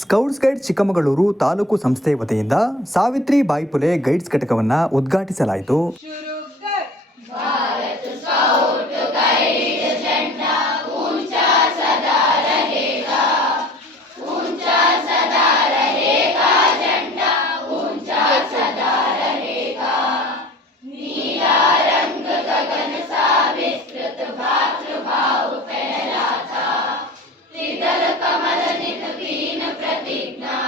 Scouts guide Chikkamagaluru taluk ಸಂಸ್ಥೆ ವತಿಯಿಂದ Savitri ಬಾಯಿಪುಲೆ guides ಘಟಕವನ್ನು ಉದ್ಘಾಟಿಸಲಾಯಿತು. No.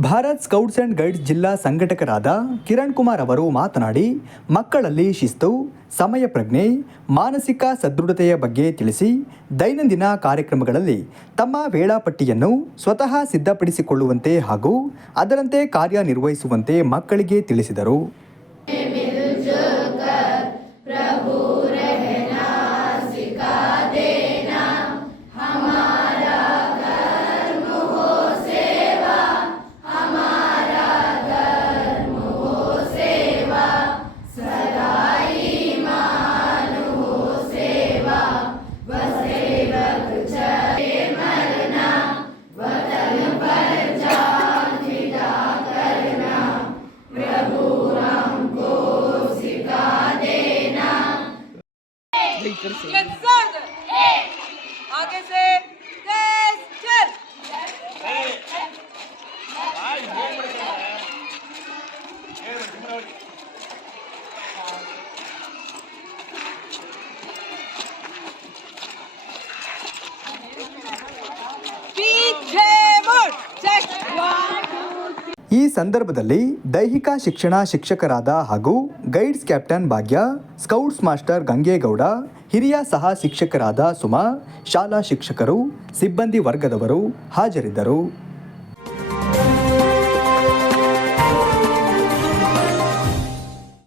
Bharat scouts and guides ಜಿಲ್ಲಾ ಸಂಘಟಕರಾದ ಕಿರಣ್ ಕುಮಾರ್ ಅವರು ಮಾತನಾಡಿ, ಮಕ್ಕಳಲ್ಲಿ ಶಿಸ್ತು, ಸಮಯ ಪ್ರಜ್ಞೆ, ಮಾನಸಿಕ ಸದೃಢತೆಯ ಬಗ್ಗೆ ತಿಳಿಸಿ ದೈನಂದಿನ ಕಾರ್ಯಕ್ರಮಗಳಲ್ಲಿ ತಮ್ಮ ವೇಳಾಪಟ್ಟಿಯನ್ನು ಸ್ವತಃ ಸಿದ್ಧಪಡಿಸಿಕೊಳ್ಳುವಂತೆ ಹಾಗೂ ಅದರಂತೆ ಕಾರ್ಯನಿರ್ವಹಿಸುವಂತೆ ಮಕ್ಕಳಿಗೆ ತಿಳಿಸಿದರು. Get started. आगे से ಈ ಸಂದರ್ಭದಲ್ಲಿ ದೈಹಿಕ ಶಿಕ್ಷಣ ಶಿಕ್ಷಕರಾದ ಹಾಗೂ guides captain Bhagya, scouts master Gangegowda, ಹಿರಿಯ ಸಹ ಶಿಕ್ಷಕರಾದ ಸುಮಾ, ಶಾಲಾ ಶಿಕ್ಷಕರು, ಸಿಬ್ಬಂದಿ ವರ್ಗದವರು ಹಾಜರಿದ್ದರು.